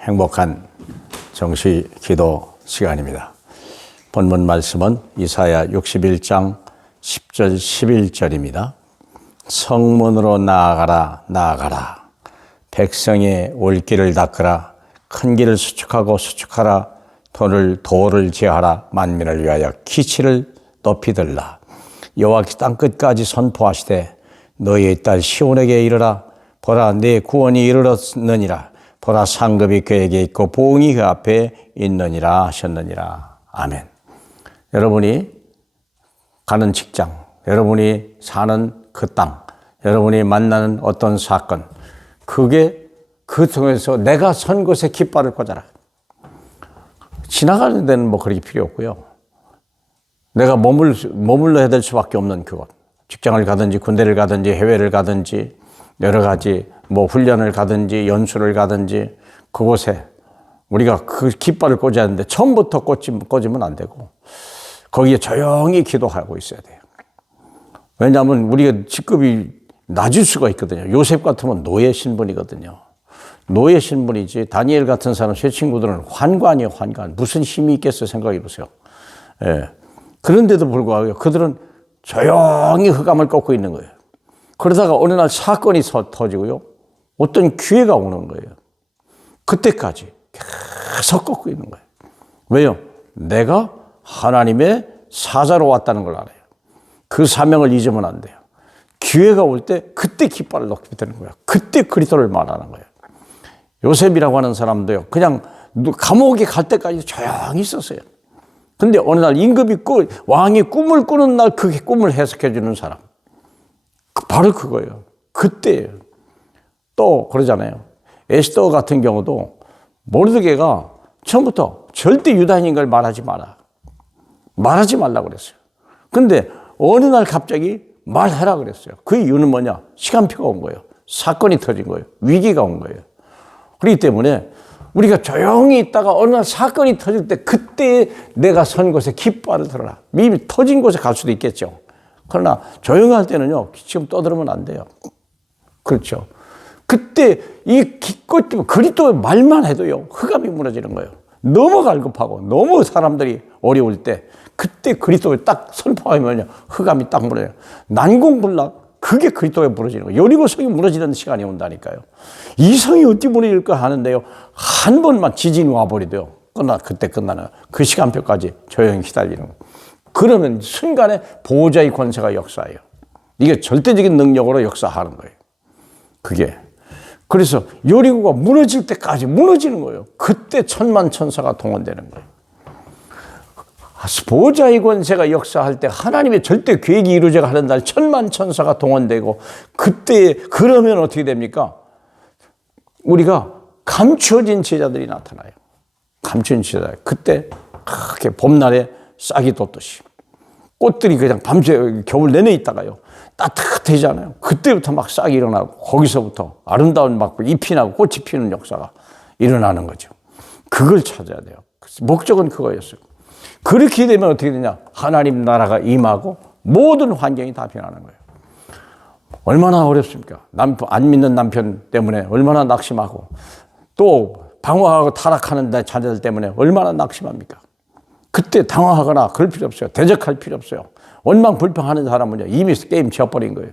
행복한 정시 기도 시간입니다. 본문 말씀은 이사야 61장 10절 11절입니다. 성문으로 나아가라 나아가라. 백성의 올 길을 닦으라. 큰 길을 수축하라. 돌을 제하라. 만민을 위하여 기치를 높이 들라. 여호와께서 땅끝까지 선포하시되 너희의 딸 시온에게 이르라. 보라 내 구원이 이르렀느니라. 보라 상급이 그에게 있고 보응이 그 앞에 있느니라 하셨느니라. 아멘. 여러분이 가는 직장, 여러분이 사는 그 땅, 여러분이 만나는 어떤 사건, 그게 그 통해서 내가 선 곳에 깃발을 꽂아라. 지나가는 데는 뭐 그렇게 필요 없고요. 내가 머물러야 될 수밖에 없는 그곳, 직장을 가든지 군대를 가든지 해외를 가든지 여러 가지 훈련을 가든지 연수를 가든지 그곳에 우리가 그 깃발을 꽂아야 하는데 처음부터 꽂으면 안 되고 거기에 조용히 기도하고 있어야 돼요. 왜냐하면 우리가 직급이 낮을 수가 있거든요. 요셉 같으면 노예 신분이거든요. 노예 신분이지 다니엘 같은 사람 제 친구들은 환관이에요. 환관. 무슨 힘이 있겠어요 생각해 보세요. 예. 그런데도 불구하고 그들은 조용히 흑암을 꺾고 있는 거예요. 그러다가 어느 날 사건이 터지고요. 어떤 기회가 오는 거예요. 그때까지 계속 꺾고 있는 거예요. 왜요? 내가 하나님의 사자로 왔다는 걸 알아요. 그 사명을 잊으면 안 돼요. 기회가 올 때 그때 깃발을 놓게 되는 거예요. 그때 그리스도를 말하는 거예요. 요셉이라고 하는 사람도요. 그냥 감옥에 갈 때까지 조용히 있었어요. 근데 어느 날 임금이 왕이 꿈을 꾸는 날 그 꿈을 해석해 주는 사람. 바로 그거예요. 그때예요. 또 그러잖아요. 에스더 같은 경우도 모르드게가 처음부터 절대 유다인인 걸 말하지 마라. 말하지 말라고 그랬어요. 근데 어느 날 갑자기 말하라 그랬어요. 그 이유는 뭐냐? 시간표가 온 거예요. 사건이 터진 거예요. 위기가 온 거예요. 그렇기 때문에 우리가 조용히 있다가 어느 날 사건이 터질 때 그때 내가 선 곳에 깃발을 들어라. 이미 터진 곳에 갈 수도 있겠죠. 그러나 조용할 때는요. 지금 떠들으면 안 돼요. 그렇죠. 그때 이 기껏 그리스도의 말만 해도요. 흑암이 무너지는 거예요. 너무 갈급하고 너무 사람들이 어려울 때 그때 그리스도를 딱 선포하면요. 흑암이 딱 무너져요. 난공불락 그게 그리스도에 무너지는 거예요. 여리고 성이 무너지는 시간이 온다니까요. 이 성이 어떻게 무너질까 하는데요. 한 번만 지진이 와버리도요. 그때 끝나는 그 시간표까지 조용히 기다리는 거예요. 그러면 순간에 보호자의 권세가 역사해요. 이게 절대적인 능력으로 역사하는 거예요. 그게. 그래서 여리고가 무너질 때까지 무너지는 거예요. 그때 천만 천사가 동원되는 거예요. 보호자의 권세가 역사할 때 하나님의 절대 계획이 이루어져가 하는 날 천만 천사가 동원되고 그때 그러면 어떻게 됩니까? 우리가 감추어진 제자들이 나타나요. 감추어진 제자. 그때 크게 봄날에 싹이 돋듯이 꽃들이 그냥 밤새 겨울 내내 있다가요. 따뜻해지잖아요. 그때부터 막 싹이 일어나고 거기서부터 아름다운 잎이 나고 꽃이 피는 역사가 일어나는 거죠. 그걸 찾아야 돼요. 목적은 그거였어요. 그렇게 되면 어떻게 되냐? 하나님 나라가 임하고 모든 환경이 다 변하는 거예요. 얼마나 어렵습니까? 안 믿는 남편 때문에 얼마나 낙심하고 또 방황하고 타락하는 자녀들 때문에 얼마나 낙심합니까? 그때 당황하거나 그럴 필요 없어요. 대적할 필요 없어요. 원망불평하는 사람은요. 이미 게임 지어버린 거예요.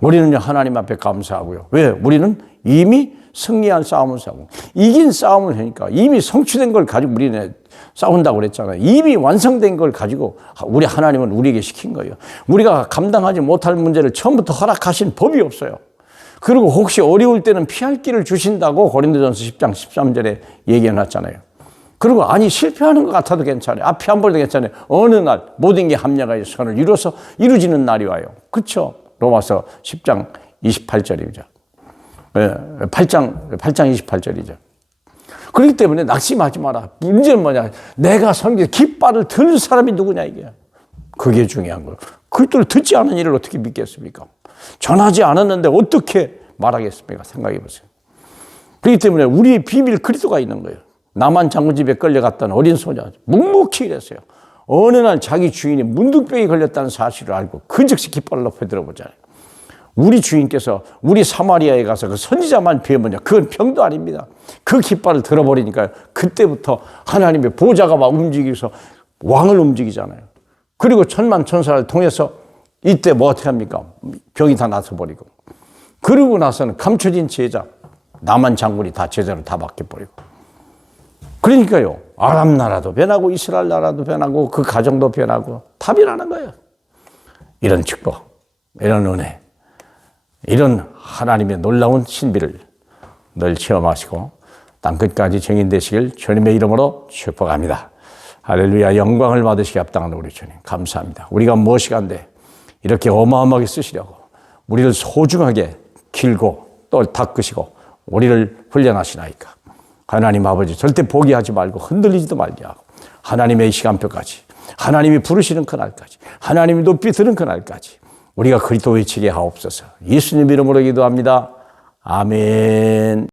우리는요. 하나님 앞에 감사하고요. 왜? 우리는 이미 승리한 싸움을 싸우고 이긴 싸움을 하니까 이미 성취된 걸 가지고 우리는 싸운다고 그랬잖아요. 이미 완성된 걸 가지고 우리 하나님은 우리에게 시킨 거예요. 우리가 감당하지 못할 문제를 처음부터 허락하신 법이 없어요. 그리고 혹시 어려울 때는 피할 길을 주신다고 고린도전서 10장 13절에 얘기해놨잖아요. 그리고 아니 실패하는 것 같아도 괜찮아요. 앞이 안 보여도 괜찮아요. 어느 날 모든 게 합력하여 선을 이루어서 이루어지는 날이 와요. 그렇죠? 로마서 10장 28절이죠. 8장 28절이죠. 그렇기 때문에 낙심하지 마라. 문제는 뭐냐? 내가 섬기 깃발을 들 사람이 누구냐 이게. 그게 중요한 거예요. 그리스도를 듣지 않은 일을 어떻게 믿겠습니까? 전하지 않았는데 어떻게 말하겠습니까? 생각해 보세요. 그렇기 때문에 우리의 비밀 그리스도가 있는 거예요. 남한 장군 집에 끌려갔던 어린 소녀 묵묵히 일했어요. 어느 날 자기 주인이 문둥병이 걸렸다는 사실을 알고 그 즉시 깃발을 높여 들어보잖아요. 우리 주인께서 우리 사마리아에 가서 그 선지자만 비우면요, 그건 병도 아닙니다. 그 깃발을 들어버리니까 그때부터 하나님의 보좌가 막 움직여서 왕을 움직이잖아요. 그리고 천만 천사를 통해서 이때 뭐 어떻게 합니까? 병이 다 나서버리고. 그러고 나서는 감춰진 제자 나만 장군이 다 제자를 다 맡겨버리고. 그러니까요, 아람 나라도 변하고 이스라엘 나라도 변하고 그 가정도 변하고 다 변하는 거예요. 이런 축복, 이런 은혜, 이런 하나님의 놀라운 신비를 늘 체험하시고 땅끝까지 증인되시길 주님의 이름으로 축복합니다. 할렐루야. 영광을 받으시기 합당한 우리 주님 감사합니다. 우리가 무엇이간데 이렇게 어마어마하게 쓰시려고 우리를 소중하게 길고 또 닦으시고 우리를 훈련하시나이까. 하나님 아버지 절대 포기하지 말고 흔들리지도 말게 하고 하나님의 시간표까지, 하나님이 부르시는 그날까지, 하나님이 높이 들은 그날까지 우리가 그리스도 외치게 하옵소서. 예수님 이름으로 기도합니다. 아멘.